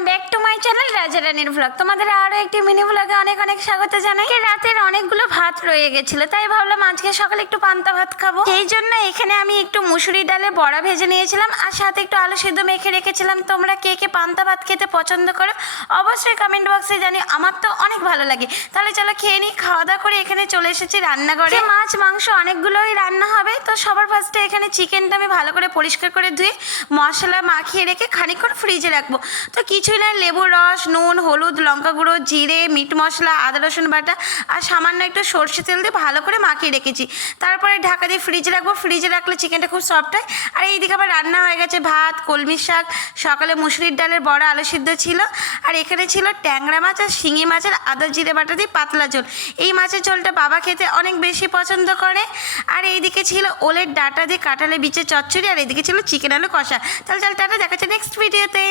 Welcome back to my channel রাজা রানীর blog. তোমাদের আরও একটি মিনি ব্লগে অনেক অনেক স্বাগত জানাই। রাতের অনেকগুলো ভাত রয়ে গেছিল, তাই ভাবলাম আজকে সকালে একটু পান্তা ভাত খাবো। সেই জন্য এখানে আমি একটু মুসুরি ডালের বড়া ভেজে নিয়েছিলাম আর সাথে একটু আলু সিদ্ধ মেখে রেখেছিলাম। তোমরা কে কে পান্তা ভাত খেতে পছন্দ করো অবশ্যই কমেন্ট বক্সে জানি, আমার তো অনেক ভালো লাগে। তাহলে চলো খেয়ে নিই। খাওয়া দাওয়া করে এখানে চলে এসেছি রান্নাঘরে। মাছ মাংস অনেকগুলোই রান্না হবে, তো সবার ফার্স্টে এখানে চিকেনটা আমি ভালো করে পরিষ্কার করে ধুয়ে মশলা মাখিয়ে রেখে খানিকক্ষণ ফ্রিজে রাখবো। তো কিছুই না, লেবুর রস, নুন, হলুদ, লঙ্কা গুঁড়ো, জিরে, মিট মশলা, আদা রসুন বাটা আর সামান্য একটু সর্ষে তেল দিয়ে ভালো করে মাখিয়ে রেখেছি। তারপরে ঢাকা দিয়ে ফ্রিজে রাখবো। ফ্রিজে রাখলে চিকেনটা খুব সফট হয়। আর এইদিকে আবার রান্না হয়ে গেছে ভাত, কলমি শাক, সকালে মুসুরির ডালের বড়া, আলু সিদ্ধ ছিল। আর এখানে ছিল ট্যাংরা মাছ আর শিঙি মাছের আদা জিরে বাটা দিয়ে পাতলা ঝোল। এই মাছের ঝোলটা বাবা খেতে অনেক বেশি পছন্দ করে। আর এইদিকে ছিল ওলের ডাঁটা দিয়ে কাঁঠালে বিচে চচ্চড়ি, আর এইদিকে ছিল চিকেন আলু কষা। তাহলে টাটা, দেখা যাচ্ছে নেক্সট ভিডিওতে।